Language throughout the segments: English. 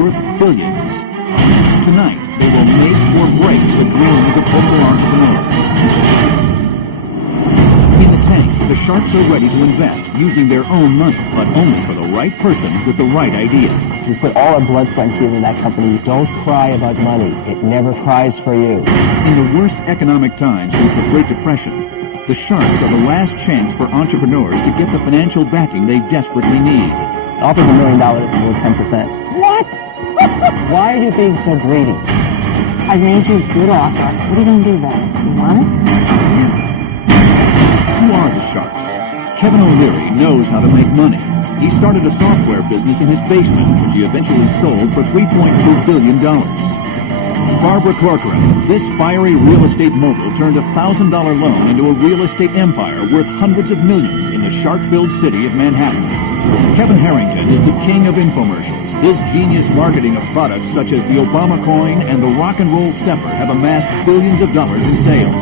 worth billions. Tonight, they will make or break the dreams of local entrepreneurs. In the tank, the sharks are ready to invest using their own money, but only for the right person with the right idea. We put all our blood, sweat, and tears in that company. Don't cry about money. It never cries for you. In the worst economic times since the Great Depression, the sharks are the last chance for entrepreneurs to get the financial backing they desperately need. Offer $1 million and we'll 10%. What? Why are you being so greedy? I've made you a good offer. What are you going to do about it? You want it? Who are the sharks? Kevin O'Leary knows how to make money. He started a software business in his basement, which he eventually sold for $3.2 billion. Barbara Corcoran, this fiery real estate mogul, turned a $1,000 loan into a real estate empire worth hundreds of millions in the shark-filled city of Manhattan. Kevin Harrington is the king of infomercials. His genius marketing of products such as the Obama coin and the rock and roll stepper have amassed billions of dollars in sales.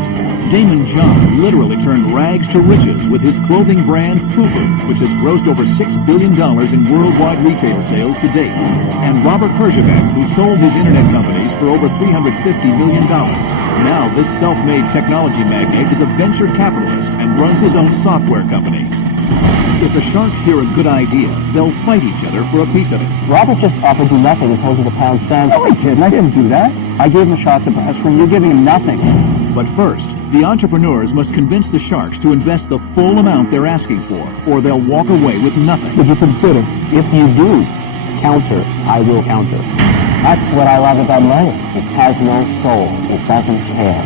Damon John literally turned rags to riches with his clothing brand FUBU, which has grossed over $6 billion in worldwide retail sales to date. And Robert Herjavec, who sold his internet companies for over $350 million. Now this self-made technology magnate is a venture capitalist and runs his own software company. If the sharks hear a good idea, they'll fight each other for a piece of it. Robert just offered you nothing and told you to pound sand. No, I didn't. I didn't do that. I gave him a shot at the aspirin. You're giving him nothing. But first, the entrepreneurs must convince the sharks to invest the full amount they're asking for, or they'll walk away with nothing. Would you consider? If you do counter, I will counter. That's what I love about money. It has no soul. It doesn't care.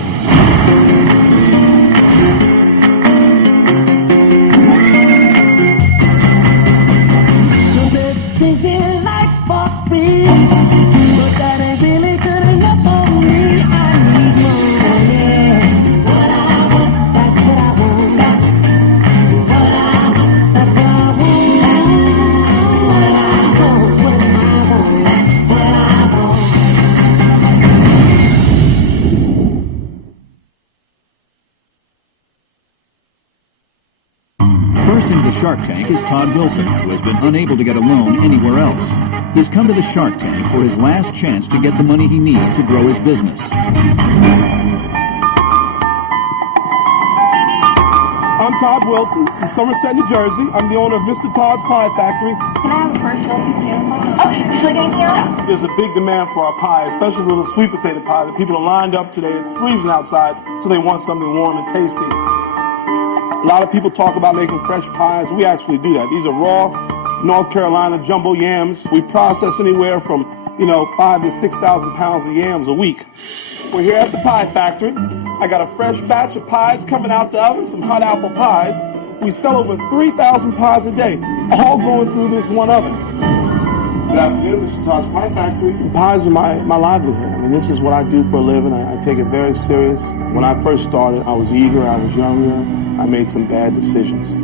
Shark Tank is Todd Wilson, who has been unable to get a loan anywhere else. He's come to the Shark Tank for his last chance to get the money he needs to grow his business. I'm Todd Wilson from Somerset, New Jersey. I'm the owner of Mr. Todd's Pie Factory. Can I have a personal sweet potato pie? Okay, would you like anything else? There's a big demand for our pie, especially the little sweet potato pie that people are lined up today. It's freezing outside, so they want something warm and tasty. A lot of people talk about making fresh pies. We actually do that. These are raw North Carolina jumbo yams. We process anywhere from, 5,000 to 6,000 pounds of yams a week. We're here at the pie factory. I got a fresh batch of pies coming out the oven, some hot apple pies. We sell over 3,000 pies a day, all going through this one oven. Good afternoon, Mr. Todd's Pie Factory. Pies are my livelihood. I mean, this is what I do for a living. I take it very serious. When I first started, I was eager, I was younger. I made some bad decisions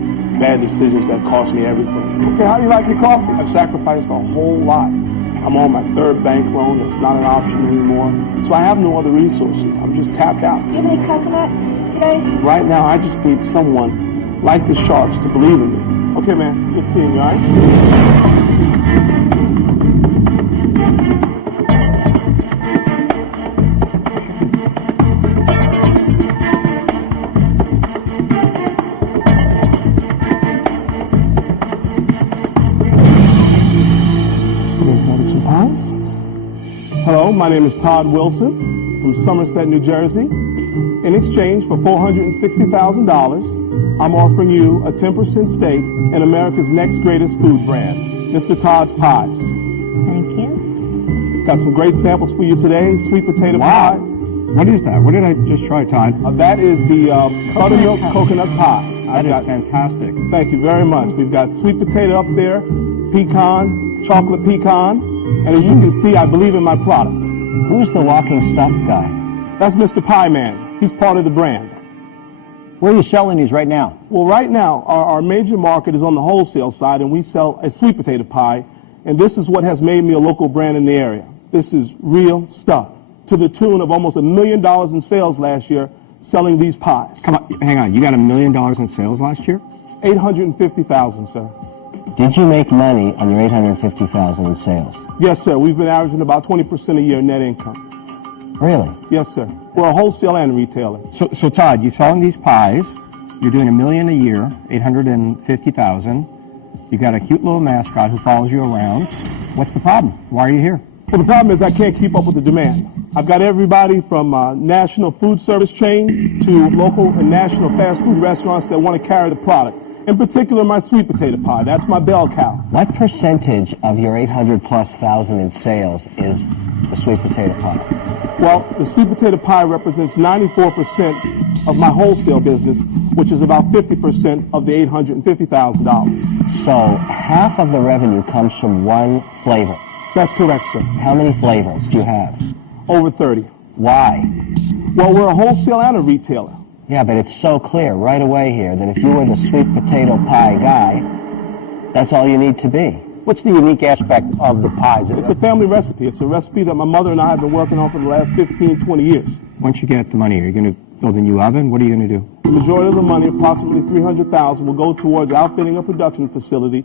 that cost me everything. Okay, how do you like your coffee? I've sacrificed a whole lot. I'm on my third bank loan. It's not an option anymore. So I have no other resources. I'm just tapped out. Do you have any coconut today? Right now, I just need someone like the sharks to believe in me. Okay, man, good seeing you, all right? Hello, my name is Todd Wilson from Somerset, New Jersey. In exchange for $460,000, I'm offering you a 10% stake in America's next greatest food brand, Mr. Todd's Pies. Thank you. Got some great samples for you today. Sweet potato pie. What is that? What did I just try, Todd? That is the buttermilk coconut pie. That is fantastic. Thank you very much. We've got sweet potato up there, pecan, chocolate pecan. And as you can see, I believe in my product. Who's the walking stuffed guy? That's Mr. Pie Man. He's part of the brand. Where are you selling these right now? Well, right now, our major market is on the wholesale side, and we sell a sweet potato pie. And this is what has made me a local brand in the area. This is real stuff, to the tune of almost $1 million in sales last year selling these pies. Come on, hang on. You got $1 million in sales last year? 850,000, sir. Did you make money on your $850,000 in sales? Yes, sir. We've been averaging about 20% a year net income. Really? Yes, sir. We're a wholesale and retailer. So Todd, you're selling these pies. You're doing $1 million a year, $850,000. You got a cute little mascot who follows you around. What's the problem? Why are you here? Well, the problem is I can't keep up with the demand. I've got everybody from national food service chains to local and national fast food restaurants that want to carry the product. In particular, my sweet potato pie. That's my bell cow. What percentage of your 800,000+ in sales is the sweet potato pie? Well, the sweet potato pie represents 94% of my wholesale business, which is about 50% of the $850,000. So half of the revenue comes from one flavor. That's correct, sir. How many flavors do you have? Over 30. Why? Well, we're a wholesale and a retailer. Yeah, but it's so clear right away here that if you were the sweet potato pie guy, that's all you need to be. What's the unique aspect of the pies? It's a family recipe. It's a recipe that my mother and I have been working on for the last 15, 20 years. Once you get the money, are you going to build a new oven? What are you going to do? The majority of the money, approximately $300,000, will go towards outfitting a production facility.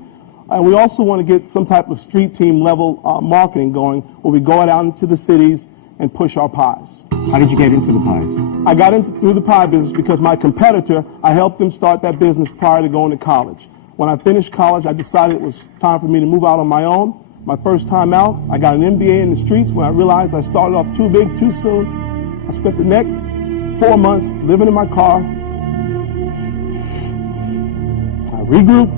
And we also want to get some type of street team level marketing going where we go out into the cities and push our pies. How did you get into the pies? I got through the pie business because my competitor, I helped him start that business prior to going to college. When I finished college, I decided it was time for me to move out on my own. My first time out, I got an MBA in the streets. When I realized I started off too big, too soon, I spent the next 4 months living in my car. I regrouped,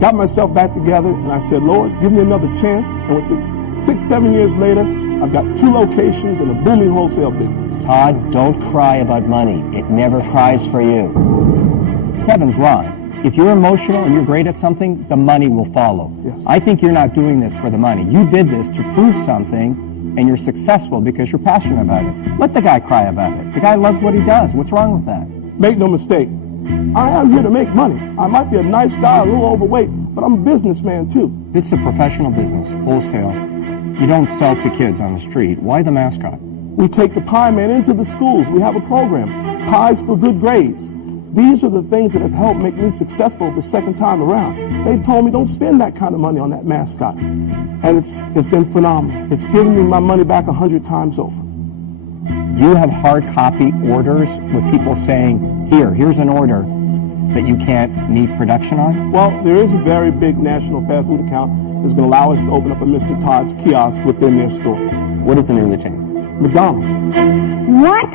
got myself back together, and I said, Lord, give me another chance. And with 6, 7 years later, I've got 2 locations and a booming wholesale business. Todd, don't cry about money. It never cries for you. Kevin's wrong. If you're emotional and you're great at something, the money will follow. Yes. I think you're not doing this for the money. You did this to prove something, and you're successful because you're passionate about it. Let the guy cry about it. The guy loves what he does. What's wrong with that? Make no mistake, I am here to make money. I might be a nice guy, a little overweight, but I'm a businessman too. This is a professional business, wholesale. You don't sell to kids on the street. Why the mascot? We take the pie man into the schools. We have a program, Pies for Good Grades. These are the things that have helped make me successful the second time around. They told me don't spend that kind of money on that mascot. And it's been phenomenal. It's given me my money back 100 times over. Do you have hard copy orders with people saying, here's an order that you can't meet production on? Well, there is a very big national fast food account that's going to allow us to open up a Mr. Todd's kiosk within their store. What is the name of the chain? McDonald's. What?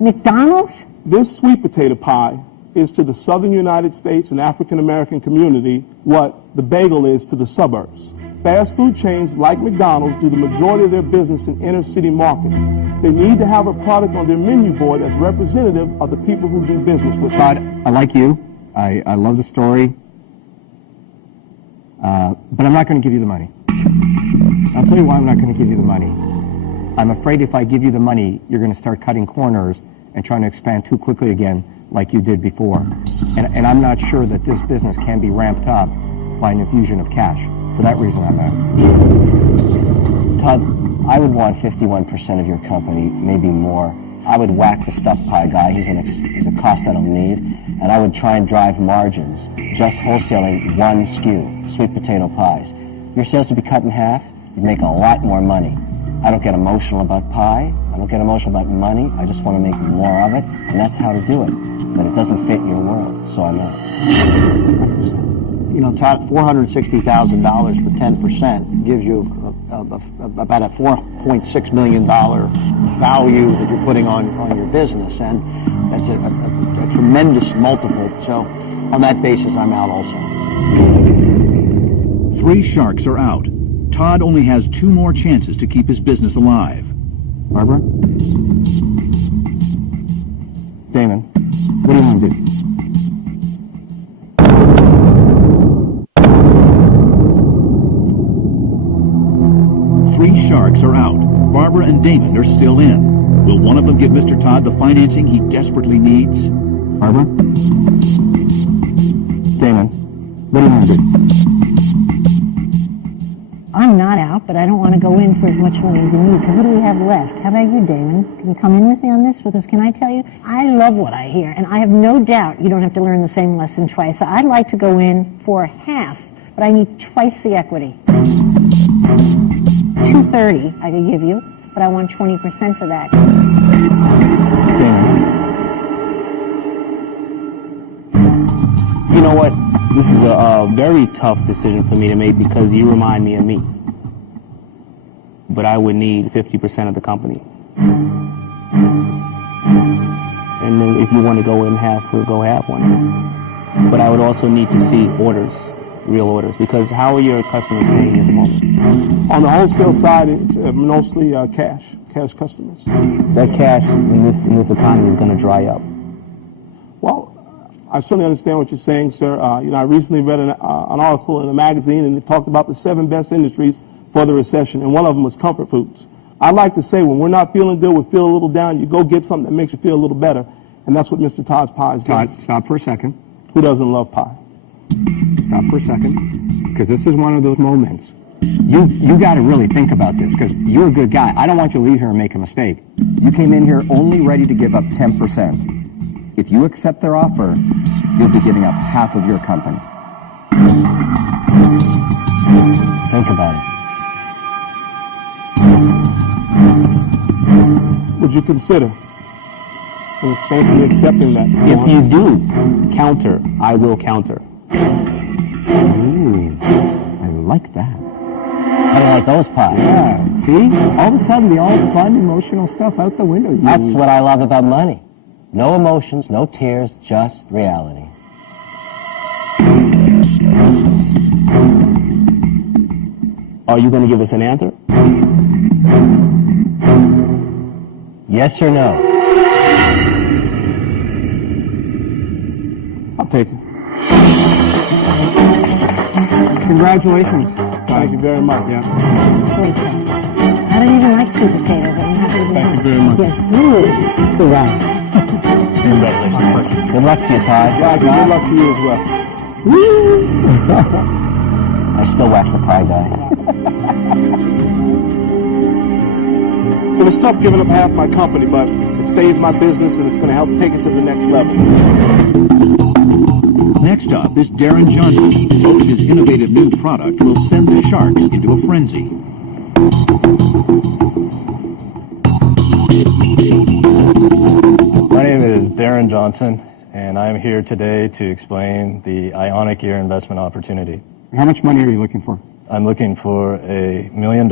McDonald's? This sweet potato pie is to the southern United States and African American community what the bagel is to the suburbs. Fast food chains like McDonald's do the majority of their business in inner city markets. They need to have a product on their menu board that's representative of the people who do business with Todd, them. I like you. I love the story. But I'm not going to give you the money. I'll tell you why I'm not going to give you the money. I'm afraid if I give you the money, you're going to start cutting corners and trying to expand too quickly again like you did before. And I'm not sure that this business can be ramped up by an infusion of cash. For that reason, I'm out. Todd, I would want 51% of your company, maybe more. I would whack the stuffed pie guy. He's a cost I don't need. And I would try and drive margins, just wholesaling one SKU, sweet potato pies. Your sales would be cut in half. You'd make a lot more money. I don't get emotional about pie. I don't get emotional about money. I just want to make more of it, and that's how to do it. But it doesn't fit your world, so I'm out. You know, Todd, $460,000 for 10% gives you about a $4.6 million value that you're putting on your business, and that's a tremendous multiple. So on that basis, I'm out also. 3 sharks are out. Todd only has 2 more chances to keep his business alive. Barbara? Damon, what do you want to do? Three sharks are out. Barbara and Damon are still in. Will one of them give Mr. Todd the financing he desperately needs? Barbara? Damon, what do you want to do? I'm not out, but I don't want to go in for as much money as you need. So what do we have left? How about you, Damon? Can you come in with me on this? Because can I tell you, I love what I hear, and I have no doubt you don't have to learn the same lesson twice. So I'd like to go in for half but I need twice the equity. $230 I could give you, but I want 20% for that. Dana. You know what? This is a very tough decision for me to make because you remind me of me. But I would need 50% of the company. And then if you want to go in half, we'll go half one. But I would also need to see orders, real orders, because how are your customers paying at the moment? On the wholesale side, it's mostly cash customers. That cash in this economy is going to dry up. Well, I certainly understand what you're saying, sir. I recently read an article in a magazine, and it talked about the 7 best industries for the recession, and one of them was comfort foods. I like to say when we're not feeling good, we feel a little down, you go get something that makes you feel a little better, and that's what Mr. Todd's Pie is doing. Todd, stop for a second. Who doesn't love pie? Stop for a second, because this is one of those moments. You got to really think about this, because you're a good guy. I don't want you to leave here and make a mistake. You came in here only ready to give up 10%. If you accept their offer, you'll be giving up half of your company. Think about it. Would you consider substantially accepting that? If you do counter, I will counter. Ooh, I like that. How do you like those pies? Yeah, see? All of a sudden, the all fun, emotional stuff out the window. That's what I love about money. No emotions, no tears, just reality. Are you going to give us an answer? Yes or no? I'll take it. Congratulations. Thank you very much. Yeah. It's 47. I don't even like sweet potato, but I'm happy to be Thank you here. very much. Yeah. Ooh. Good job. Congratulations. Good luck to you, Todd. Roger, good luck to you as well. I still whack the pie guy. It was tough giving up half my company, but it saved my business and it's going to help take it to the next level. Next up is Darren Johnson, who hopes his innovative new product will send the sharks into a frenzy. My name is Darren Johnson, and I'm here today to explain the Ionic Ear investment opportunity. How much money are you looking for? I'm looking for $1 million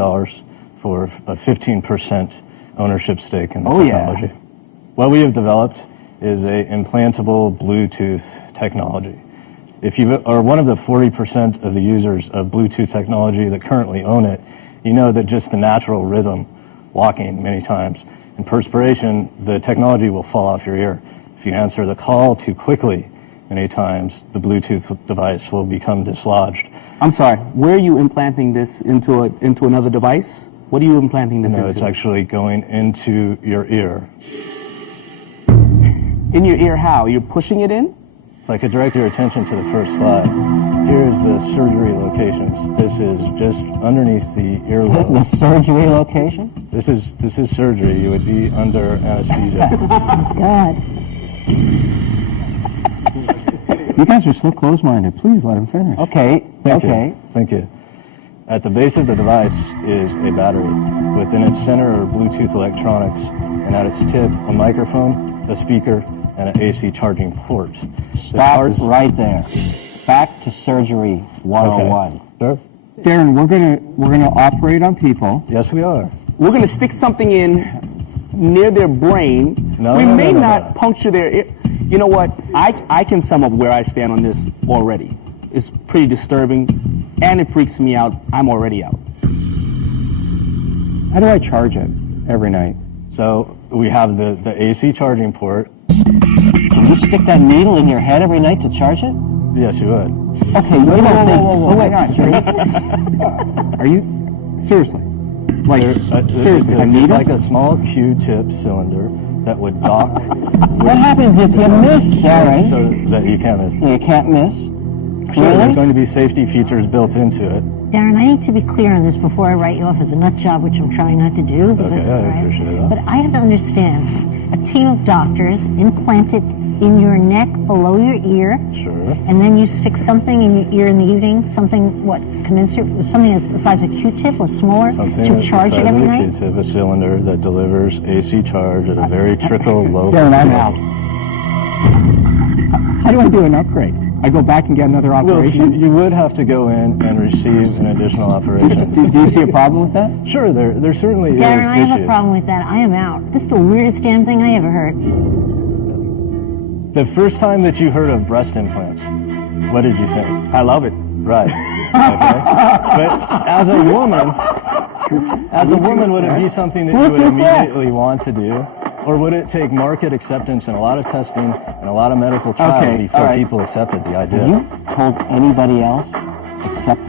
for a 15% ownership stake in the technology. Yeah. What we have developed is a implantable Bluetooth technology. If you are one of the 40% of the users of Bluetooth technology that currently own it, you know that just the natural rhythm, walking many times, and perspiration, the technology will fall off your ear. If you answer the call too quickly, many times the Bluetooth device will become dislodged. I'm sorry, where are you implanting this into another device? What are you implanting this into? No, it's actually going into your ear. In your ear how? You're pushing it in? If I could direct your attention to the first slide, here's the surgery locations. This is just underneath the earlobe. The surgery location? This is surgery. You would be under anesthesia. God. You guys are so close-minded. Please let him finish. Okay, Thank okay. you. Thank you. At the base of the device is a battery. Within its center are Bluetooth electronics, and at its tip, a microphone, a speaker, and an AC charging port. Stop right there. Back to surgery 101. Okay. Sure. Darren, we're gonna operate on people. Yes, we are. We're going to stick something in near their brain. No, we no, may no, no, not no. puncture their ear. You know what? I can sum up where I stand on this already. It's pretty disturbing, and it freaks me out. I'm already out. How do I charge it every night? So we have the AC charging port. Can you stick that needle in your head every night to charge it? Yes, you would. Okay, you don't think... Whoa, hang on, Are you... Seriously? Like, seriously, a It's needle? like a small Q-tip cylinder that would dock What happens if you miss, Darren? so that you can't miss. You can't miss? Sure, there's Really? going to be safety features built into it. Darren, I need to be clear on this before I write you off as a nut job, which I'm trying not to do. Okay, I appreciate that. But I have to understand, a team of doctors implanted in your neck below your ear. Sure. And then you stick something in your ear in the evening, something, what, commensurate with something that's the size of a Q-tip or smaller Something to that's charge the it size every of a night? Q-tip, a cylinder that delivers AC charge at a very trickle low. Darren, I'm out. How do I do an upgrade? I go back and get another Well, operation? you would have to go in and receive an additional operation. Do you see a problem with that? Sure, there certainly Darren, is I have a issues. problem with that. I am out. This is the weirdest damn thing I ever heard. The first time that you heard of breast implants, what did you think? I love it. Right. Okay. But as a woman, would it be something that you would immediately want to do? Or would it take market acceptance and a lot of testing and a lot of medical trials Okay, before all right. people accepted the idea? Have you told anybody else except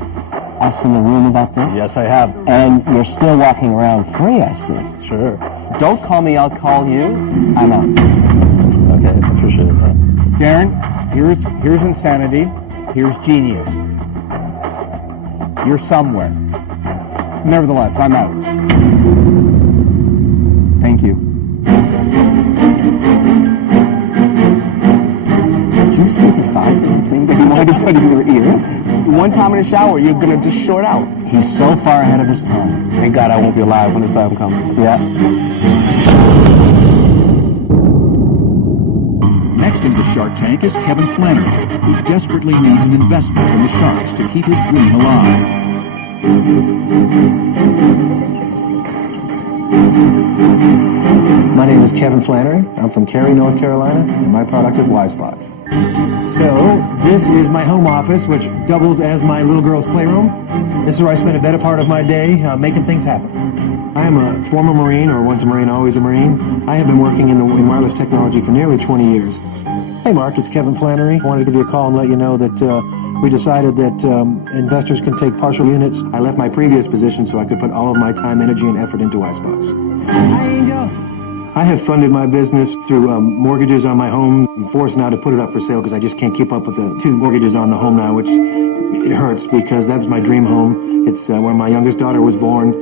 us in the room about this? Yes, I have. And you're still walking around free, I see. Sure. Don't call me, I'll call you. I'm out. Okay, I appreciate that. Darren, here's insanity. Here's genius. You're somewhere. Nevertheless, I'm out. Thank you. Did you see the size of the thing that you wanted to put in your ear? One time in the shower, you're gonna just short out. He's so far ahead of his time. Thank God I won't be alive when this time comes. Yeah. Next into Shark Tank is Kevin Flannery, who desperately needs an investment from the sharks to keep his dream alive. My name is Kevin Flannery. I'm from Cary, North Carolina, and my product is Y-Spots. So, this is my home office, which doubles as my little girl's playroom. This is where I spend a better part of my day making things happen. I am a former Marine, or once a Marine, always a Marine. I have been working in wireless technology for nearly 20 years. Hey Mark, it's Kevin Flannery. I wanted to give you a call and let you know that we decided that investors can take partial units. I left my previous position so I could put all of my time, energy, and effort into Y-Spots. Hi, Angel. I have funded my business through mortgages on my home. I'm forced now to put it up for sale because I just can't keep up with the 2 mortgages on the home now, which it hurts because that was my dream home. It's where my youngest daughter was born.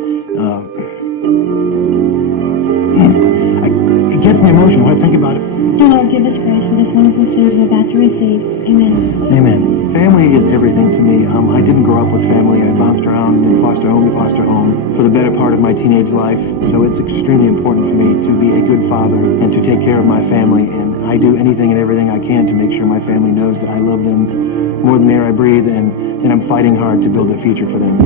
It gets me emotional when I think about it. Dear Lord, give us grace for this wonderful food we're about to receive. Amen. Amen. Family is everything to me. I didn't grow up with family. I bounced around in foster home to foster home for the better part of my teenage life. So it's extremely important for me to be a good father and to take care of my family. And I do anything and everything I can to make sure my family knows that I love them more than the air I breathe, and I'm fighting hard to build a future for them.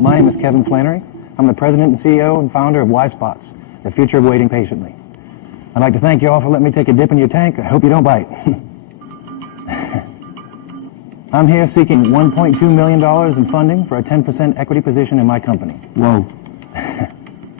My name is Kevin Flannery. I'm the president and CEO and founder of Y-Spots, the future of waiting patiently. I'd like to thank you all for letting me take a dip in your tank. I hope you don't bite. I'm here seeking $1.2 million in funding for a 10% equity position in my company. Whoa.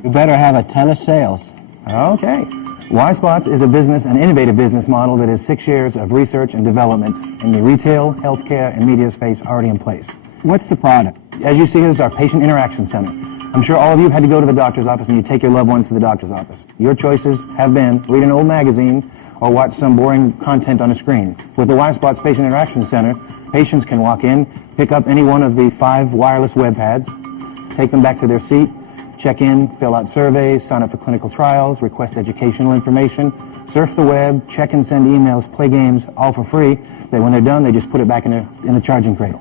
You better have a ton of sales. Okay. Y-Spots is a business, an innovative business model that is 6 years of research and development in the retail, healthcare, and media space already in place. What's the product? As you see, this is our patient interaction center. I'm sure all of you have had to go to the doctor's office and you take your loved ones to the doctor's office. Your choices have been read an old magazine or watch some boring content on a screen. With the Y-Spots Patient Interaction Center, patients can walk in, pick up any one of the 5 wireless web pads, take them back to their seat, check in, fill out surveys, sign up for clinical trials, request educational information, surf the web, check and send emails, play games, all for free. Then when they're done, they just put it back in the charging cradle.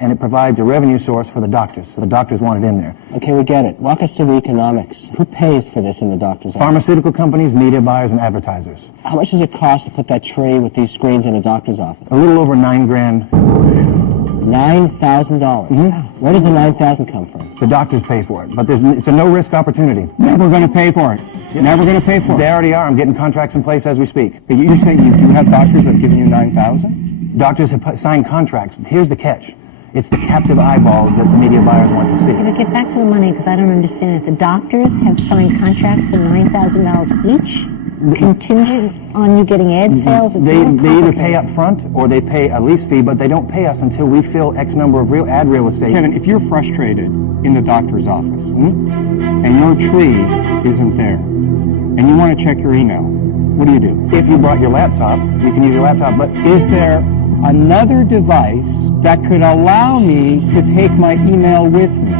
And it provides a revenue source for the doctors, so the doctors want it in there. Okay, we get it. Walk us through the economics. Who pays for this in the doctor's office? Pharmaceutical companies, media buyers, and advertisers. How much does it cost to put that tray with these screens in a doctor's office? A little over $9,000. $9,000. Mm-hmm. Where does the $9,000 come from? The doctors pay for it, but it's a no-risk opportunity. Never going to pay for it. Never going to pay for it. They already are. I'm getting contracts in place as we speak. You're saying you have doctors that have given you $9,000? Doctors have signed contracts. Here's the catch. It's the captive eyeballs that the media buyers want to see. But get back to the money, because I don't understand it. The doctors have signed contracts for $9,000 each, contingent on you getting ad sales. It's They either pay up front or they pay a lease fee, but they don't pay us until we fill X number of real estate. Kevin, if you're frustrated in the doctor's office and your tree isn't there, and you want to check your email, what do you do? If you brought your laptop, you can use your laptop, but Is there another device that could allow me to take my email with me.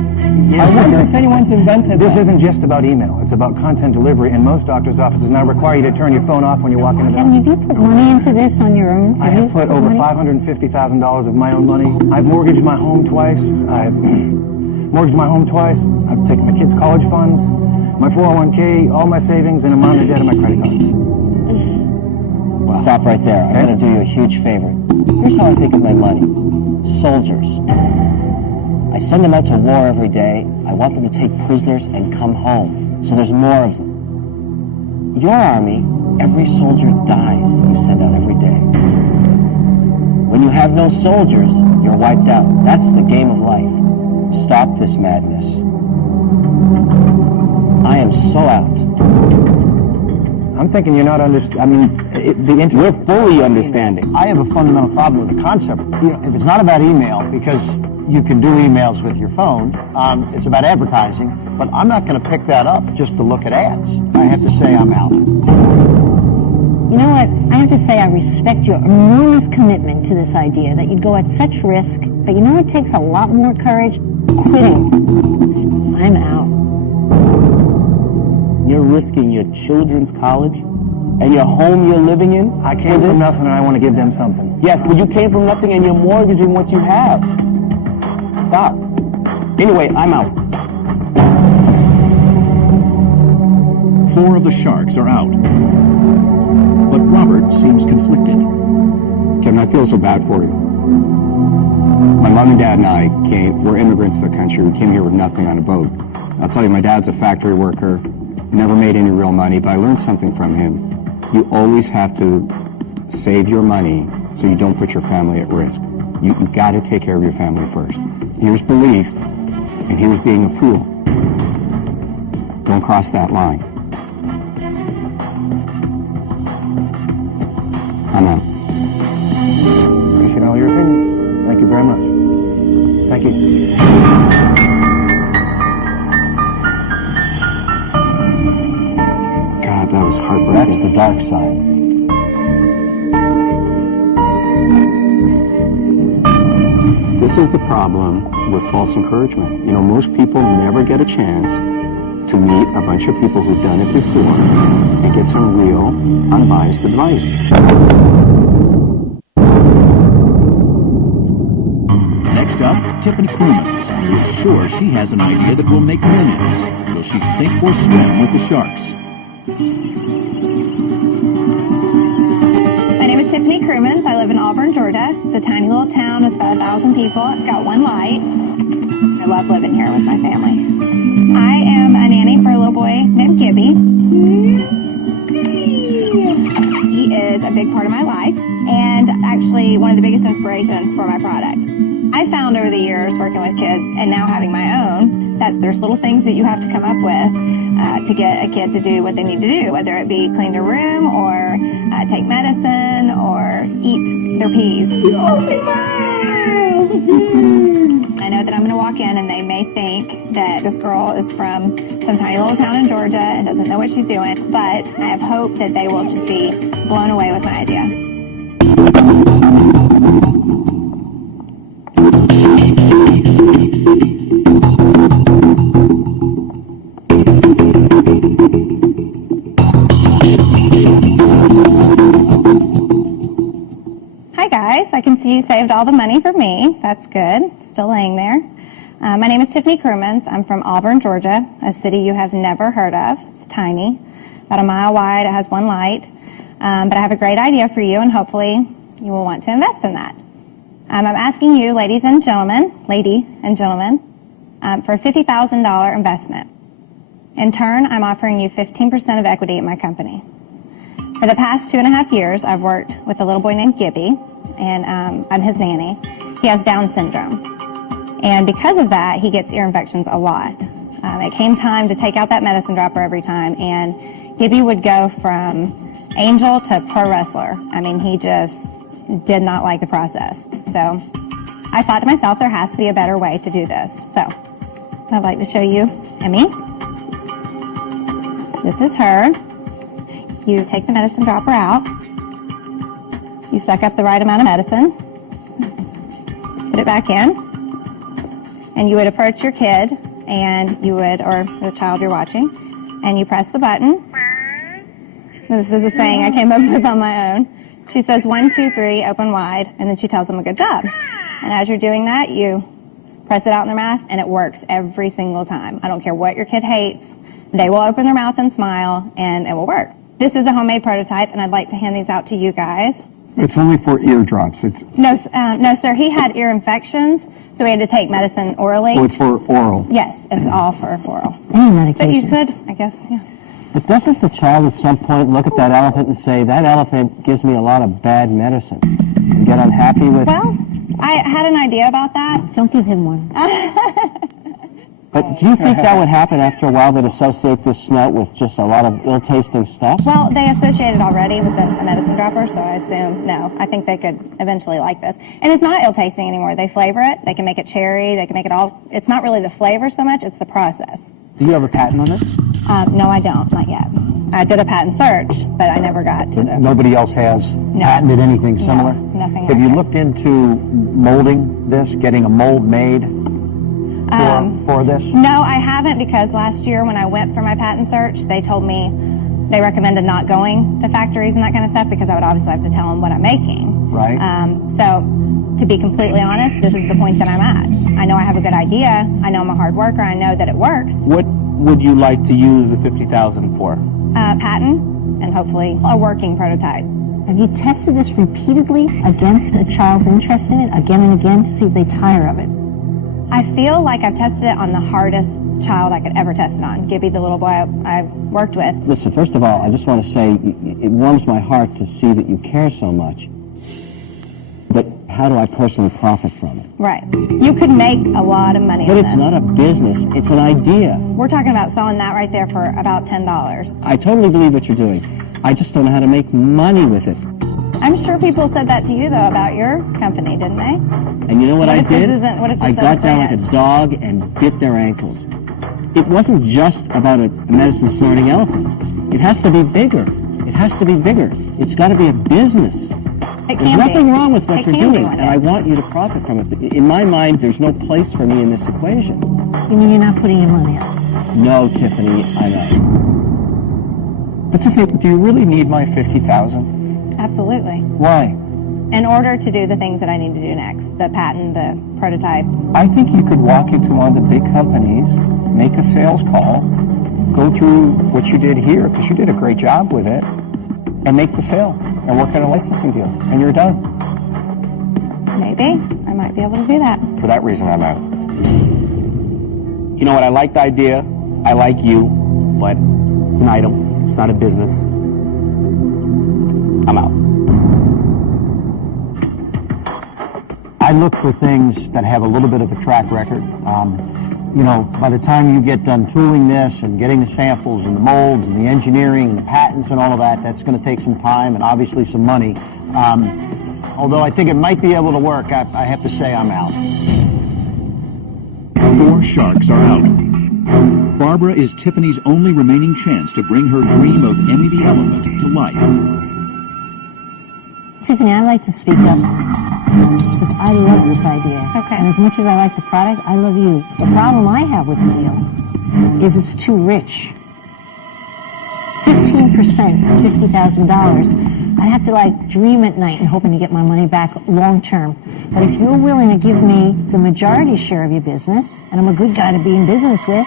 I wonder if anyone's invented This that. isn't just about email. It's about content delivery, and most doctors' offices now require you to turn your phone off when you walk into the Kevin, have you put money into this on your own? I have put over $550,000 of my own money. I've mortgaged my home twice. I've taken my kids' college funds, my 401k, all my savings, and a amount of debt on my credit cards. Stop right there. I'm going to do you a huge favor. Here's how I think of my money. Soldiers. I send them out to war every day. I want them to take prisoners and come home. So there's more of them. Your army, every soldier dies that you send out every day. When you have no soldiers, you're wiped out. That's the game of life. Stop this madness. I am so out. I'm thinking you're not understanding. We're fully understanding. I have a fundamental problem with the concept. If it's not about email, because you can do emails with your phone, it's about advertising, but I'm not going to pick that up just to look at ads. I have to say I'm out. You know what? I have to say I respect your enormous commitment to this idea that you'd go at such risk, but you know what takes a lot more courage? Quitting. I'm out. You're risking your children's college and your home you're living in? I came from nothing and I want to give them something. Yes, but you came from nothing and you're mortgaging what you have. Stop. Anyway, I'm out. 4 of the sharks are out. But Robert seems conflicted. Kevin, I feel so bad for you. My mom and dad and I we're immigrants to the country. We came here with nothing on a boat. I'll tell you, my dad's a factory worker, never made any real money, but I learned something from him. You always have to save your money so you don't put your family at risk. You've got to take care of your family first. Here's belief, and here's being a fool. Don't cross that line. I'm out. Appreciate all your opinions. Thank you very much. Thank you. God, that was heartbreaking. That's the dark side. This is the problem with false encouragement. You know, most people never get a chance to meet a bunch of people who've done it before and get some real, unbiased advice. Next up, Tiffany Crumans is sure she has an idea that will make millions. Will she sink or swim with the sharks? My name is Tiffany Crumans. I live in Auburn, Georgia. It's a tiny little town with about 1,000 people. It's got one light. I love living here with my family. I am a nanny for a little boy named Gibby. He is a big part of my life and actually one of the biggest inspirations for my product. I found over the years working with kids and now having my own that there's little things that you have to come up with to get a kid to do what they need to do, whether it be clean their room or take medicine or eat their peas. I know that I'm going to walk in and they may think that this girl is from some tiny little town in Georgia and doesn't know what she's doing, but I have hope that they will just be blown away with my idea. Hi guys, I can see you saved all the money for me. That's good. Still laying there. My name is Tiffany Crumans. I'm from Auburn, Georgia, a city you have never heard of. It's tiny, about a mile wide. It has one light. But I have a great idea for you, and hopefully you will want to invest in that. I'm asking you, lady and gentlemen, for a $50,000 investment. In turn, I'm offering you 15% of equity in my company. For the past 2.5 years, I've worked with a little boy named Gibby, and I'm his nanny. He has Down syndrome. And because of that, he gets ear infections a lot. It came time to take out that medicine dropper every time, and Gibby would go from angel to pro wrestler. I mean, he just did not like the process. So I thought to myself, there has to be a better way to do this. So I'd like to show you Emmy. This is her. You take the medicine dropper out. You suck up the right amount of medicine. put it back in, and you would approach your kid, and you would, or the child you're watching, and you press the button. This is a saying I came up with on my own. She says 1, 2, 3, open wide, and then she tells them a good job. And as you're doing that, you press it out in their mouth, and it works every single time. I don't care what your kid hates. They will open their mouth and smile, and it will work. This is a homemade prototype, and I'd like to hand these out to you guys. It's only for eardrops. No, sir. He had ear infections, so we had to take medicine orally. Oh, it's for oral. Yes, it's all for oral. Any medication. But you could, I guess, yeah. But doesn't the child at some point look at that elephant and say, that elephant gives me a lot of bad medicine, and get unhappy with... Well, I had an idea about that. Don't give him one. But do you think that would happen after a while, that associate this snout with just a lot of ill-tasting stuff? Well, they associate it already with a medicine dropper, so I assume, no. I think they could eventually like this. And it's not ill-tasting anymore. They flavor it. They can make it cherry. They can make it all... It's not really the flavor so much. It's the process. Do you have a patent on this? No, I don't. Not yet. I did a patent search, but I never got to the... Nobody else has patented anything similar? No, nothing. Have you looked into molding this, getting a mold made for this? No, I haven't, because last year when I went for my patent search, they told me they recommended not going to factories and that kind of stuff, because I would obviously have to tell them what I'm making. Right. So, to be completely honest, this is the point that I'm at. I know I have a good idea. I know I'm a hard worker. I know that it works. What would you like to use the $50,000 for? Patent, and hopefully a working prototype. Have you tested this repeatedly against a child's interest in it, again and again, to see if they tire of it? I feel like I've tested it on the hardest child I could ever test it on, Gibby, the little boy I've worked with. Listen, first of all, I just want to say it warms my heart to see that you care so much. But how do I personally profit from it? Right. You could make a lot of money But on it's this. not a business. It's an idea. We're talking about selling that right there for about $10. I totally believe what you're doing. I just don't know how to make money with it. I'm sure people said that to you, though, about your company, didn't they? And you know what I if this did? isn't- what if this I got isn't down like a ranch? dog and bit their ankles. It wasn't just about a medicine-snorting elephant. It has to be bigger. It has to be bigger. It's got to be a business. It There's can nothing be. wrong with what It you're can be doing, one and I day. want you to profit from it. In my mind, there's no place for me in this equation. You mean you're not putting your money up? No, Tiffany, I know. But Tiffany, do you really need my $50,000? Absolutely. Why? In order to do the things that I need to do next, the patent, the prototype. I think you could walk into one of the big companies, make a sales call, go through what you did here, because you did a great job with it, and make the sale, and work on a licensing deal, and you're done. Maybe. I might be able to do that. For that reason, I'm out. You know what? I like the idea. I like you, but it's an item. It's not a business. I'm out. I look for things that have a little bit of a track record. You know, by the time you get done tooling this and getting the samples and the molds and the engineering and the patents and all of that, that's going to take some time and obviously some money. Although I think it might be able to work, I have to say I'm out. 4 sharks are out. Barbara is Tiffany's only remaining chance to bring her dream of Emmy the elephant to life. Tiffany, I'd like to speak up because I love this idea. Okay. And as much as I like the product, I love you. The problem I have with the deal is it's too rich. 15% of $50,000. I'd have to like dream at night and hoping to get my money back long term. But if you're willing to give me the majority share of your business, and I'm a good guy to be in business with,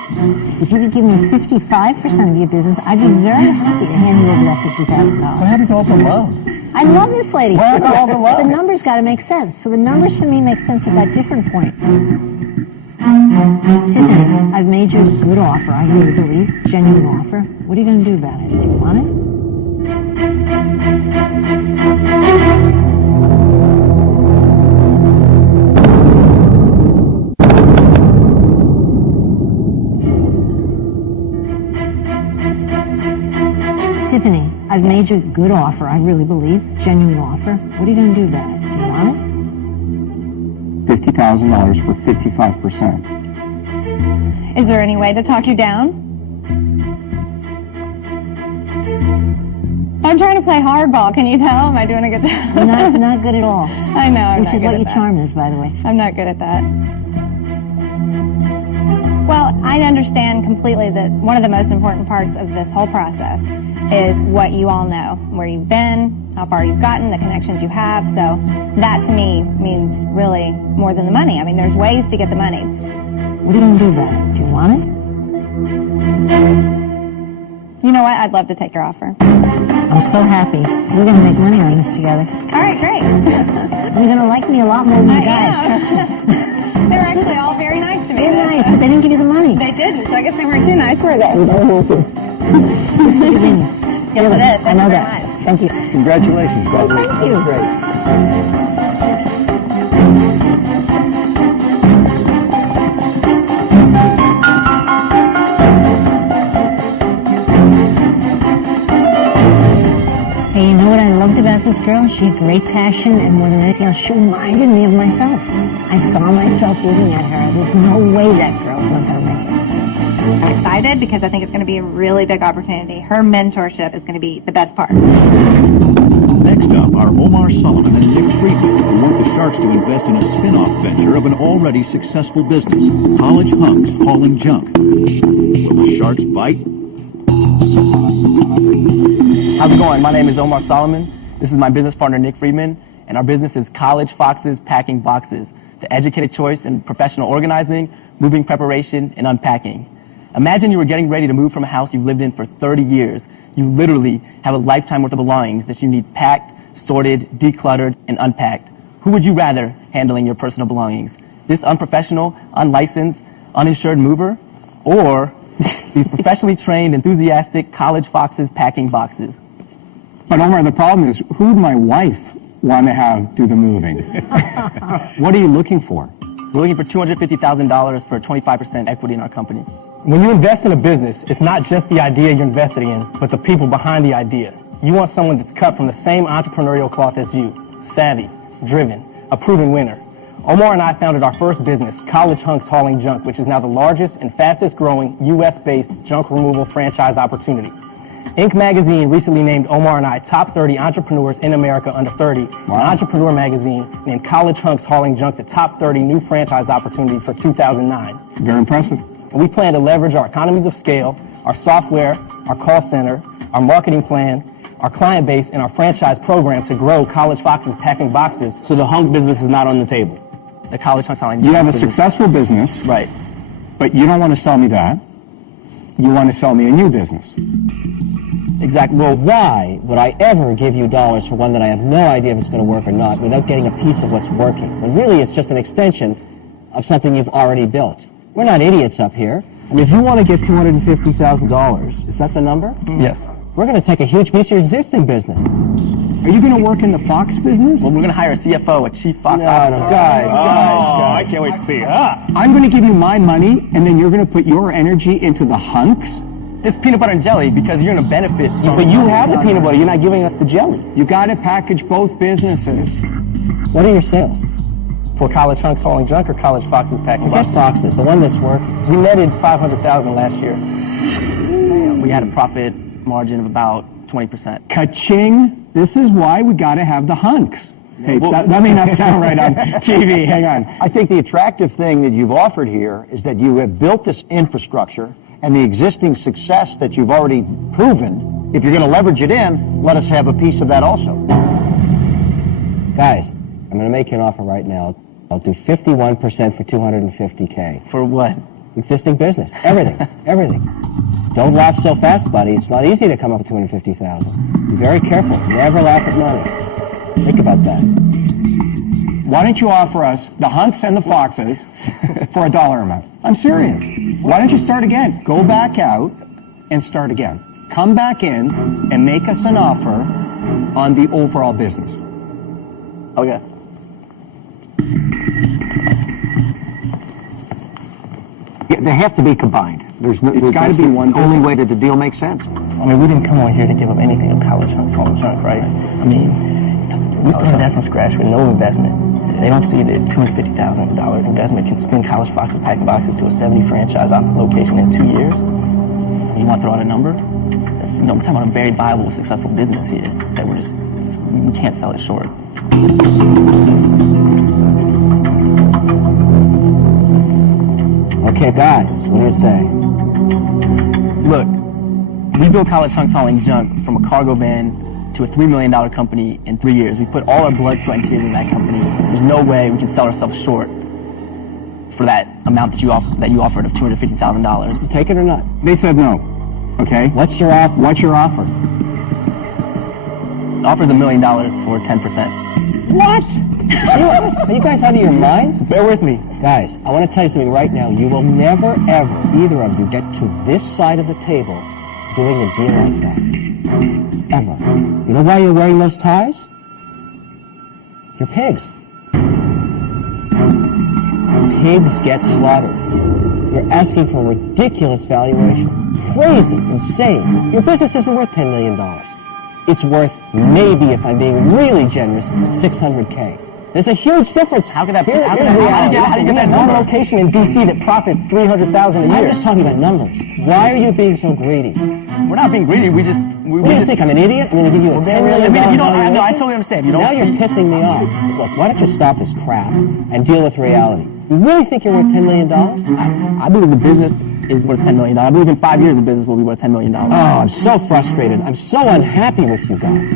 if you could give me 55% of your business, I'd be very happy to hand you over that $50,000. What happened to all the love? I love this lady. Where are all the love? The numbers got to make sense. So the numbers for me make sense at that different point. Tiffany, I've made you a good offer, I really believe. Genuine offer. What are you going to do about it? You want it? Tiffany, I've made you a good offer, I really believe. Genuine offer. What are you going to do about it? You want it? $50,000 for 55%. Is there any way to talk you down? I'm trying to play hardball. Can you tell? Am I doing a good job? Not good at all. I know. I'm Which is what your charm is, by the way. I'm not good at that. Well, I understand completely that one of the most important parts of this whole process is what you all know, where you've been, how far you've gotten, the connections you have. So that to me means really more than the money. I mean, there's ways to get the money. What are you going to do about it? Do you want it? You know what? I'd love to take your offer. I'm so happy. We're going to make money on this together. All right, great. You're going to like me a lot more than you guys. Trust me. They were actually all very nice to me. They're nice, but they didn't give you the money. They didn't, so I guess they weren't too nice, were they? This is the beginning. Yes, it is. I know that. Thank you. Congratulations. Oh, thank you. Great. Hey, you know what I loved about this girl? She had great passion, and more than anything else, she reminded me of myself. I saw myself looking at her. There's no way that girl's not going to make it. I'm excited because I think it's going to be a really big opportunity. Her mentorship is going to be the best part. Next up are Omar Solomon and Nick Friedman, who want the Sharks to invest in a spin-off venture of an already successful business, College Hunks Hauling Junk. Will the Sharks bite? How's it going? My name is Omar Solomon. This is my business partner, Nick Friedman, and our business is College Foxes Packing Boxes, the educated choice in professional organizing, moving preparation, and unpacking. Imagine you were getting ready to move from a house you've lived in for 30 years. You literally have a lifetime worth of belongings that you need packed, sorted, decluttered, and unpacked. Who would you rather handling your personal belongings? This unprofessional, unlicensed, uninsured mover? Or these professionally trained, enthusiastic College Foxes Packing Boxes? But Omar, the problem is, who would my wife want to have do the moving? What are you looking for? We're looking for $250,000 for 25% equity in our company. When you invest in a business, it's not just the idea you're investing in, but the people behind the idea. You want someone that's cut from the same entrepreneurial cloth as you, savvy, driven, a proven winner. Omar and I founded our first business, College Hunks Hauling Junk, which is now the largest and fastest growing U.S.-based junk removal franchise opportunity. Inc. magazine recently named Omar and I top 30 entrepreneurs in America under 30. Wow. And Entrepreneur magazine named College Hunks Hauling Junk the top 30 new franchise opportunities for 2009. Very impressive. And we plan to leverage our economies of scale, our software, our call center, our marketing plan, our client base, and our franchise program to grow College Foxes Packing Boxes. So the hunk business is not on the table. The College Hunks Hauling Junk. You have a business. successful business. Right. But you don't want to sell me that. You want to sell me a new business. Exactly. Well, why would I ever give you dollars for one that I have no idea if it's going to work or not without getting a piece of what's working? When really it's just an extension of something you've already built. We're not idiots up here. I mean, if you want to get $250,000, is that the number? Yes. We're going to take a huge piece of your existing business. Are you going to work in the Fox business? Well, we're going to hire a CFO, a chief Fox No, officer. guys. I can't wait to see it. I'm going to give you my money, and then you're going to put your energy into the hunks? Just peanut butter and jelly, because you're going to benefit from But you have the peanut butter. You're not giving us the jelly. You got to package both businesses. What are your sales? For College Hunks Hauling Junk or College Foxes Packing Forget Boxes? Foxes, the one that's working. We netted $500,000 last year. We had a profit margin of about 20%. Ka-ching! This is why we got to have the hunks. Hey, Well- that may not sound right on TV. Hang on. I think the attractive thing that you've offered here is that you have built this infrastructure and the existing success that you've already proven. If you're going to leverage it in, let us have a piece of that also. Guys, I'm going to make you an offer right now. I'll do 51% for $250K. For what? Existing business. Everything. Everything. Don't laugh so fast, buddy. It's not easy to come up with $250,000. Be very careful. Never laugh at money. Think about that. Why don't you offer us the hunks and the foxes for a dollar amount? I'm serious. Why don't you start again? Go back out and start again. Come back in and make us an offer on the overall business. Okay. Yeah, they have to be combined. There's no, It's gotta that's be the one only business. way that the deal makes sense. I mean, we didn't come on here to give up anything of College Hunks Hauling Junk, right? I mean, we started that from scratch with no investment. They don't see that $250,000 investment can spin College Foxes Packing Boxes to a 70 franchise location in 2 years. You want to throw out a number? it's, we're talking about a very viable, successful business here that we're just we can't sell it short. Okay, guys, what do you say? Look, we built College Hunks hauling junk from a cargo van to a $3 million company in 3 years. We put all our blood, sweat, and tears in that company. There's no way we can sell ourselves short for that amount that you offered of $250,000. You take it or not? They said no. Okay. What's your offer? What's your offer? The offer is $1 million for 10%. What? Are you guys out of your minds? Bear with me. Guys, I want to tell you something right now. You will never, ever, either of you, get to this side of the table doing a deal like that. Ever. You know why you're wearing those ties? You're pigs. Pigs get slaughtered. You're asking for a ridiculous valuation. Crazy, insane. Your business isn't worth $10 million. It's worth, maybe, if I'm being really generous, $600K. There's a huge difference. How could that be? How do you get that number? One location in D.C. that profits $300,000 a year. I'm just talking about numbers. Why are you being so greedy? We're not being greedy. We just. What do you think? I'm an idiot? I'm going to give you a $10 million valuation? No, I totally understand. Now you're pissing me off. Look, why don't you stop this crap and deal with reality? You really think you're worth $10 million? I believe the business is worth $10 million. I believe in 5 years the business will be worth $10 million. Oh, I'm so frustrated. I'm so unhappy with you guys.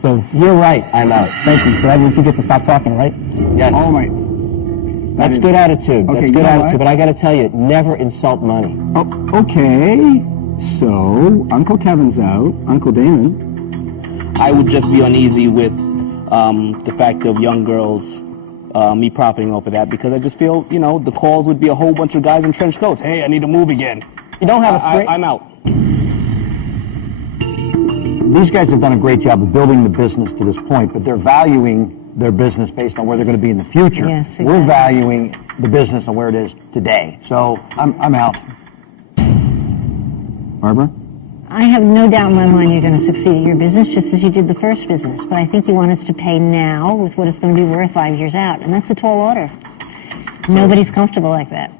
So you're right. I'm out. Thank you. So that means you get to stop talking, right? Yes. All right. That's good attitude. Okay, That's good attitude. But I got to tell you, never insult money. Oh, okay. So Uncle Kevin's out. Uncle Damon. I would just be uneasy with the fact of young girls, me profiting off of that, because I just feel, the calls would be a whole bunch of guys in trench coats. Hey, I need to move again. You don't have a straight... I'm out. These guys have done a great job of building the business to this point, but they're valuing their business based on where they're going to be in the future. Yes, exactly. We're valuing the business on where it is today. So I'm out. Barbara? I have no doubt in my mind you're going to succeed in your business just as you did the first business, but I think you want us to pay now with what it's going to be worth 5 years out, and that's a tall order. Nobody's comfortable like that.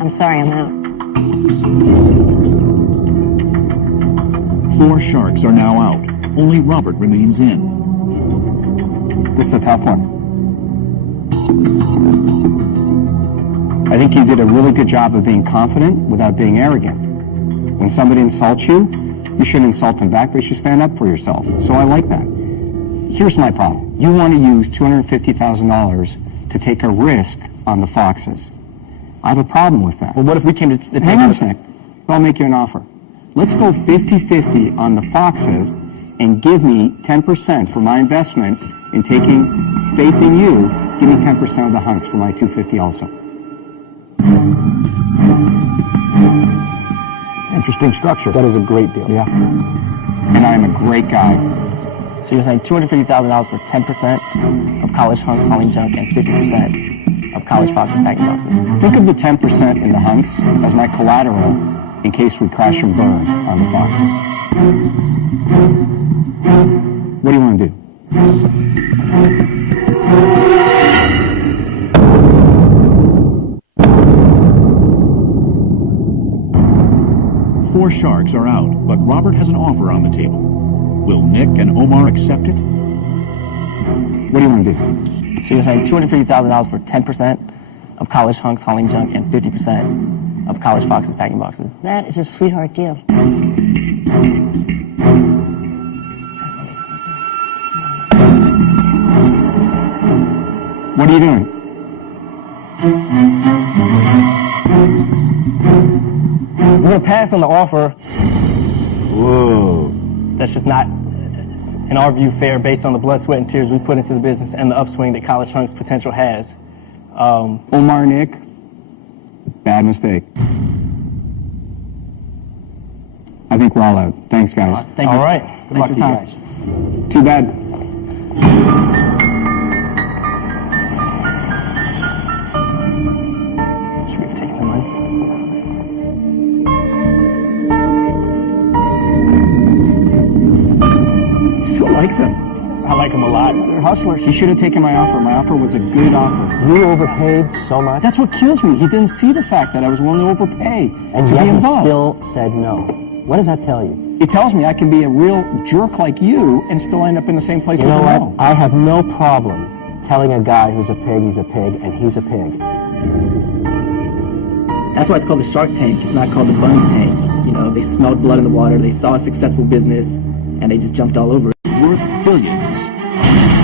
I'm sorry, I'm out. 4 sharks are now out. Only Robert remains in. This is a tough one. I think you did a really good job of being confident without being arrogant. When somebody insults you, you shouldn't insult them back, but you should stand up for yourself. So I like that. Here's my problem. You want to use $250,000 to take a risk on the Foxes. I have a problem with that. Well, what if we came to Hang on a sec. I'll make you an offer. Let's go 50-50 on the Foxes and give me 10% for my investment in taking faith in you. Give me 10% of the hunks for my $250 also. Interesting structure. That is a great deal. Yeah. And I am a great guy. So you're saying $250,000 for 10% of College Hunks hauling junk and 50% of College Foxes packing boxes? Think of the 10% in the hunks as my collateral in case we crash and burn on the Foxes. What do you want to do? 4 sharks are out, but Robert has an offer on the table. Will Nick and Omar accept it? What do you want to do? So you're saying $250,000 for 10% of College Hunks hauling junk and 50% of College Foxes packing boxes? That is a sweetheart deal. What are you doing? We're going to pass on the offer. Whoa. That's just not, in our view, fair based on the blood, sweat, and tears we put into the business and the upswing that College Hunks potential has. Omar, Nick, bad mistake. I think we're all out. Thanks, guys. Thank you. All right. Good luck to you guys. Too bad. Should we have taken the money? I still like them. I like them a lot. They're hustlers. He should have taken my offer. My offer was a good offer. You overpaid so much. That's what kills me. He didn't see the fact that I was willing to overpay And to yet be he involved. still said no. What does that tell you? It tells me I can be a real jerk like you and still end up in the same place You with know a what? no. I have no problem telling a guy who's a pig he's a pig, and he's a pig. That's why it's called the Shark Tank. It's not called the Bunny Tank. You know, they smelled blood in the water, they saw a successful business, and they just jumped all over it. Worth billions.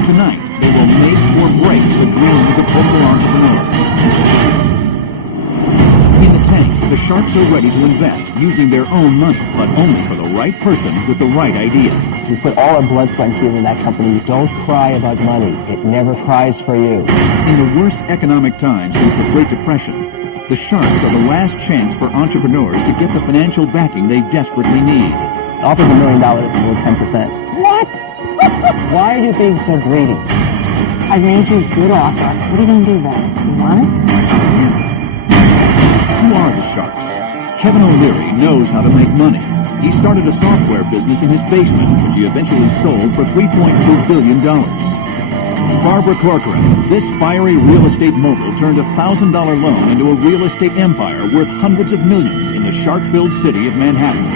Tonight, they will make or break the dreams of local entrepreneurs. In the tank, the sharks are ready to invest using their own money, but only for the right person with the right idea. We put all our blood, sweat, and tears in that company. Don't cry about money. It never cries for you. In the worst economic times since the Great Depression, the sharks are the last chance for entrepreneurs to get the financial backing they desperately need. Offers $1 million and we're 10%. What? Why are you being so greedy? I've made you a good offer. What are you going to do about it? You want it? Who are the sharks? Kevin O'Leary knows how to make money. He started a software business in his basement, which he eventually sold for $3.2 billion. Barbara Corcoran, this fiery real estate mogul, turned a $1,000 loan into a real estate empire worth hundreds of millions in the shark-filled city of Manhattan.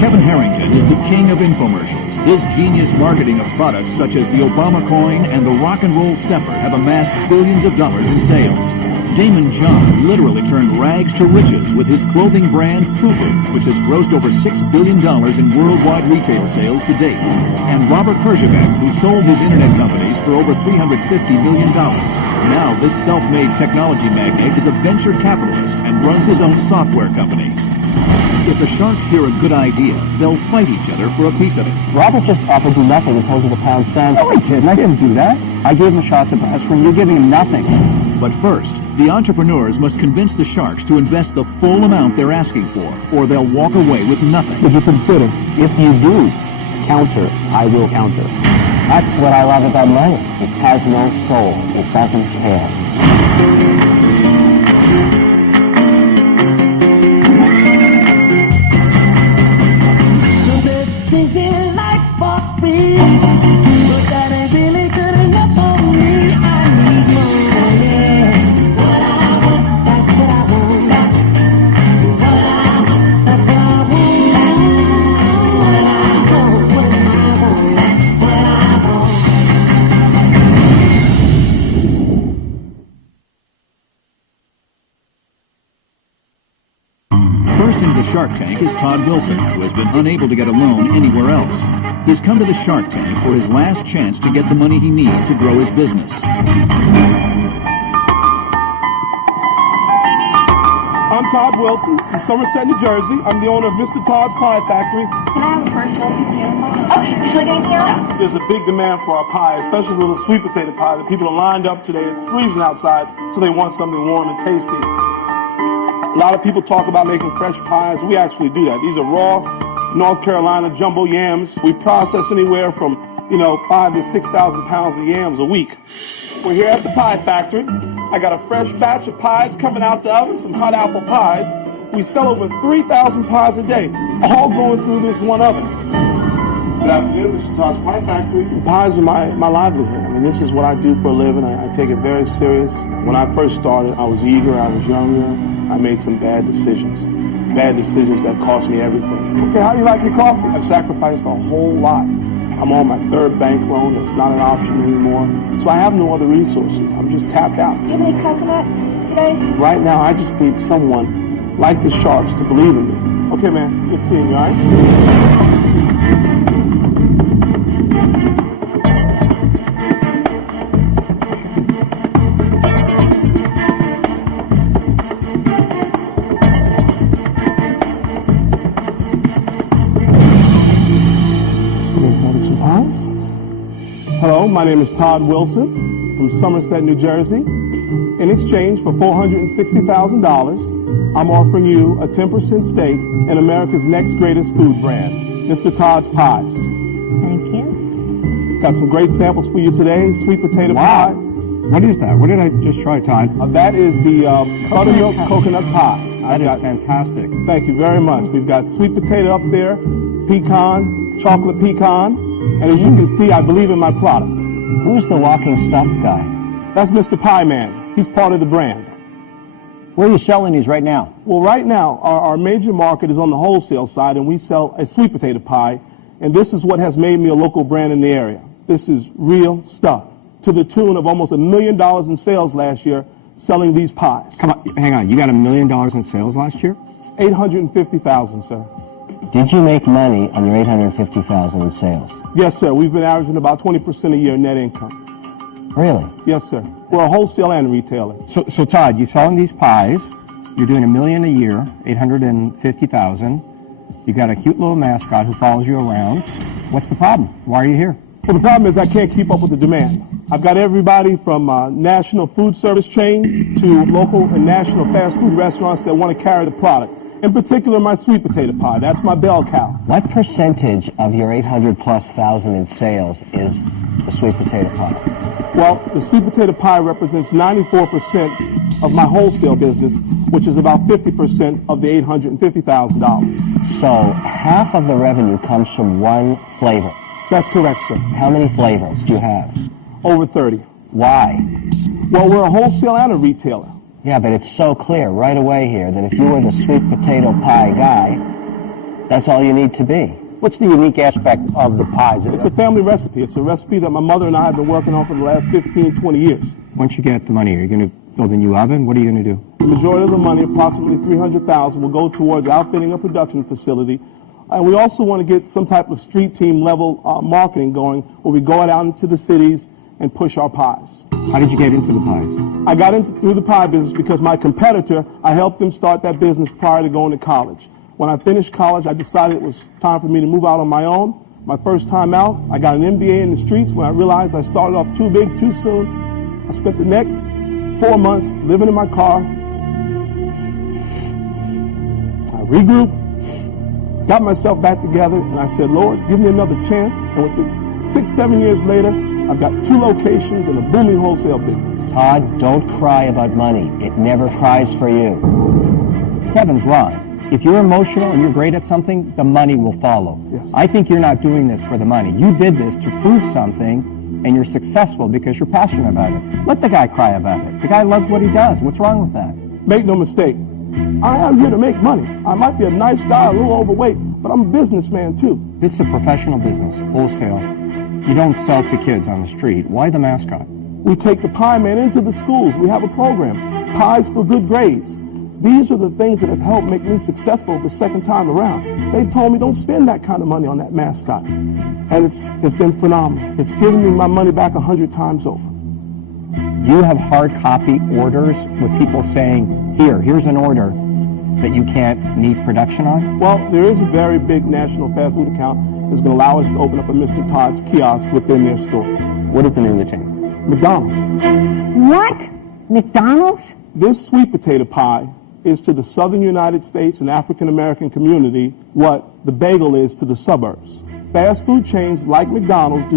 Kevin Harrington is the king of infomercials. His genius marketing of products such as the Obama coin and the rock and roll stepper have amassed billions of dollars in sales. Damon John literally turned rags to riches with his clothing brand FUBU, which has grossed over $6 billion in worldwide retail sales to date. And Robert Pershivak, who sold his internet companies for over $350 million. Now this self-made technology magnate is a venture capitalist and runs his own software company. If the sharks hear a good idea, they'll fight each other for a piece of it. Robert just offered you nothing and told you to pound sand. No, I didn't. I didn't do that. I gave him a shot at the best friend. You're giving him nothing. But first, the entrepreneurs must convince the sharks to invest the full amount they're asking for, or they'll walk away with nothing. Would you consider? If you do counter, I will counter. That's what I love about money. It has no soul. It doesn't care. First into the Shark Tank is Todd Wilson, who has been unable to get a loan anywhere else. He's come to the Shark Tank for his last chance to get the money he needs to grow his business. I'm Todd Wilson from Somerset, New Jersey. I'm the owner of Mr. Todd's Pie Factory. Can I have a personal sweet sandwich? Okay, would you like anything else? There's a big demand for our pie, especially the little sweet potato pie that people are lined up today. It's freezing outside, so they want something warm and tasty. A lot of people talk about making fresh pies. We actually do that. These are raw North Carolina jumbo yams. We process anywhere from, 5,000 to 6,000 pounds of yams a week. We're here at the pie factory. I got a fresh batch of pies coming out the oven, some hot apple pies. We sell over 3,000 pies a day, all going through this one oven. Good afternoon, Mr. Todd's Pie Factory. Pies are my livelihood. I mean, this is what I do for a living. I take it very serious. When I first started, I was eager, I was younger. I made some bad decisions that cost me everything. Okay, how do you like your coffee? I've sacrificed a whole lot. I'm on my third bank loan. It's not an option anymore. So I have no other resources. I'm just tapped out. Do you have any coconut today? Right now, I just need someone like the sharks to believe in me. Okay, man, good seeing you, all right? Hello, my name is Todd Wilson from Somerset, New Jersey. In exchange for $460,000, I'm offering you a 10% stake in America's next greatest food brand, Mr. Todd's Pies. Thank you. Got some great samples for you today. Sweet potato pie. What is that? What did I just try, Todd? That is the buttermilk coconut pie. That is fantastic. Thank you very much. We've got sweet potato up there, pecan, chocolate pecan. And as you can see, I believe in my product. Who's the walking stuffed guy? That's Mr. Pie Man. He's part of the brand. Where are you selling these right now? Well, right now, our major market is on the wholesale side, and we sell a sweet potato pie, and this is what has made me a local brand in the area. This is real stuff, to the tune of almost $1 million in sales last year selling these pies. Come on, hang on. You got $1 million in sales last year? 850,000, sir. Did you make money on your $850,000 in sales? Yes, sir. We've been averaging about 20% a year net income. Really? Yes, sir. We're a wholesale and retailer. So Todd, you're selling these pies. You're doing $1 million a year, 850,000. You got a cute little mascot who follows you around. What's the problem? Why are you here? Well, the problem is I can't keep up with the demand. I've got everybody from national food service chains to local and national fast food restaurants that want to carry the product. In particular, my sweet potato pie. That's my bell cow. What percentage of your 800+ thousand in sales is the sweet potato pie? Well, the sweet potato pie represents 94% of my wholesale business, which is about 50% of the $850,000. So half of the revenue comes from one flavor. That's correct, sir. How many flavors do you have? Over 30. Why? Well, we're a wholesale and a retailer. Yeah, but it's so clear right away here that if you were the sweet potato pie guy, that's all you need to be. What's the unique aspect of the pies? It's a family recipe. It's a recipe that my mother and I have been working on for the last 15, 20 years. Once you get the money, are you going to build a new oven? What are you going to do? The majority of the money, approximately $300,000, will go towards outfitting a production facility. And we also want to get some type of street team level marketing going where we go out into the cities and push our pies. How did you get into the pies? I got through the pie business because my competitor, I helped him start that business prior to going to college. When I finished college, I decided it was time for me to move out on my own. My first time out, I got an MBA in the streets. When I realized I started off too big, too soon, I spent the next 4 months living in my car. I regrouped, got myself back together, and I said, Lord, give me another chance. And with 6, 7 years later, I've got 2 locations and a booming wholesale business. Todd, don't cry about money. It never cries for you. Kevin's wrong. If you're emotional and you're great at something, the money will follow. Yes. I think you're not doing this for the money. You did this to prove something, and you're successful because you're passionate about it. Let the guy cry about it. The guy loves what he does. What's wrong with that? Make no mistake. I am here to make money. I might be a nice guy, a little overweight, but I'm a businessman too. This is a professional business, wholesale. You don't sell to kids on the street. Why the mascot? We take the Pie Man into the schools. We have a program, Pies for Good Grades. These are the things that have helped make me successful the second time around. They told me don't spend that kind of money on that mascot. And it's been phenomenal. It's given me my money back 100 times over. You have hard copy orders with people saying, here's an order that you can't meet production on? Well, there is a very big national fast food account that's going to allow us to open up a Mr. Todd's kiosk within their store. What is the name of the chain? McDonald's. What? McDonald's? This sweet potato pie is to the southern United States and African American community what the bagel is to the suburbs. Fast food chains like McDonald's do